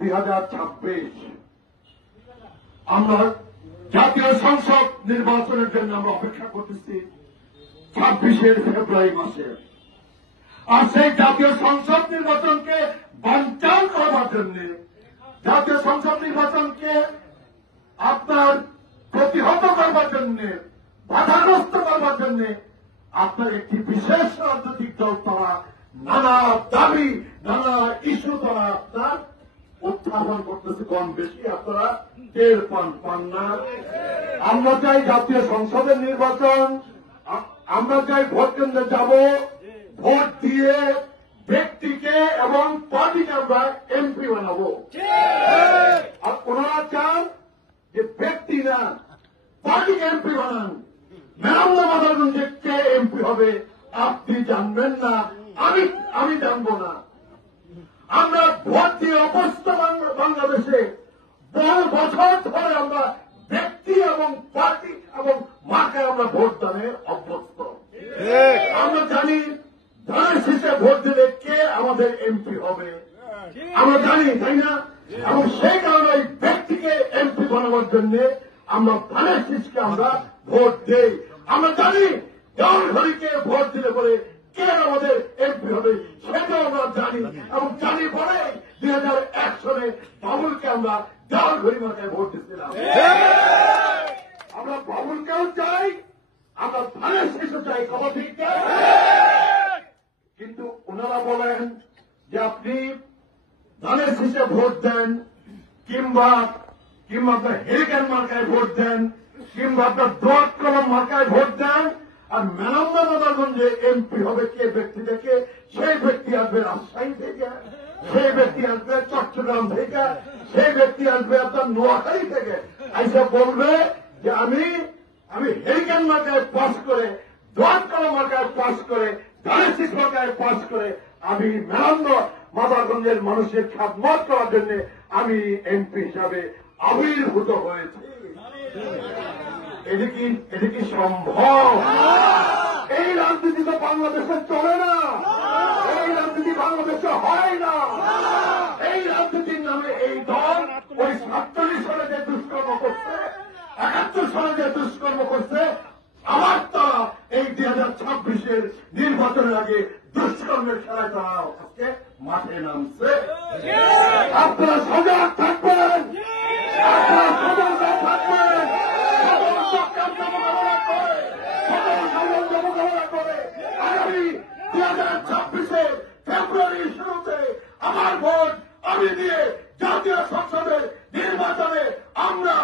2026 আমরা জাতীয় সংসদ নির্বাচনের জন্য আমরা অপেক্ষা করতেছি 26 ফেব্রুয়ারি মাসে। আর সেই জাতীয় সংসদ নির্বাচনকে বানচাল করবার জন্য, জাতীয় সংসদ নির্বাচনকে আপনার প্রতিহত করবার জন্য, বাধাগ্রস্ত করবার জন্য আপনার একটি বিশেষ রাজনৈতিক দল তারা নানা দাবি, নানা ইস্যু তারা আপনার উত্থাপন করতেছে। কম বেশি আপনারা টের পান না। আমরা চাই জাতীয় সংসদের নির্বাচন, আমরা চাই ভোট কেন্দ্রে যাব, ভোট দিয়ে ব্যক্তিকে এবং পার্টিকে আমরা এমপি বানাবো। আর ওনারা চান যে ব্যক্তি না, পার্টিকে এমপি বানান। মেরামদা মাদারগঞ্জে কে এমপি হবে আপনি জানবেন না, আমি জানবো না। আমরা ভোট দিয়ে অভ্যস্ত বাংলাদেশে বহু বছর ধরে আমরা ব্যক্তি এবং পার্টি এবং মাকে আমরা ভোট দানে অভ্যস্ত। আমরা জানি ধানের শীষে ভোট দিলে কে আমাদের এমপি হবে, আমরা জানি, তাই না? এবং সেই কারণে এই ব্যক্তিকে এমপি বানাবার জন্য আমরা ধানের শীষকে আমরা ভোট দেই। আমরা জানি দেওয়াল ঘড়িকে ভোট দিলে পরে কে আমাদের এমপি হবে সেটাও আমরা জানি, এবং জানি পরে 2001 সালে বাবুলকে আমরা দেওয়াল ঘড়ি মার্কায় ভোট দিচ্ছিলাম। আমরা বাবুলকেও চাই, আমরা ধানের শীষও চাই, খবর ঠিক। কিন্তু ওনারা বলেন যে আপনি ধানের শীষে ভোট দেন, কিংবা আপনার হেরিকেন মার্কায় ভোট দেন, কিংবা আপনার দোয়াত কলম মার্কায় ভোট দেন, আর মেরামদা মাদারগঞ্জে এমপি হবে কে ব্যক্তি থেকে, সেই ব্যক্তি আসবে রাজশাহী থেকে, সেই ব্যক্তি আসবে চট্টগ্রাম থেকে, সেই ব্যক্তি আসবে আপনার নোয়াখালী থেকে। আইসা বলবে যে আমি হেরিকেন মার্কায় পাস করে, দোয়াত কলম মার্কায় পাস করে, ধানের শীষ মার্কায় পাস করে আমি মেরামদা মাদারগঞ্জের মানুষের খেদমত করার জন্য আমি এমপি হিসাবে আবির্ভূত হয়েছি। এটা কি সম্ভব? এই রাজনীতি তো বাংলাদেশে চলে না, এই রাজনীতি বাংলাদেশে হয় না। এই রাজনীতির নামে এই দল ওই 47 সালে যে দুষ্কর্ম করছে, 71 সালে যে দুষ্কর্ম করছে, আবার তারা এই 2026 নির্বাচনের আগে দুষ্কর্মের খেলায় তারা আজকে মাঠে নামছে। আপনারা সজাগ থাকবেন, আপনারা সজাগ থাকবেন। আগামী 2026 ফেব্রুয়ারির শুরুতে আমার ভোট আমি দিয়ে জাতীয় সংসদের নির্বাচনে আমরা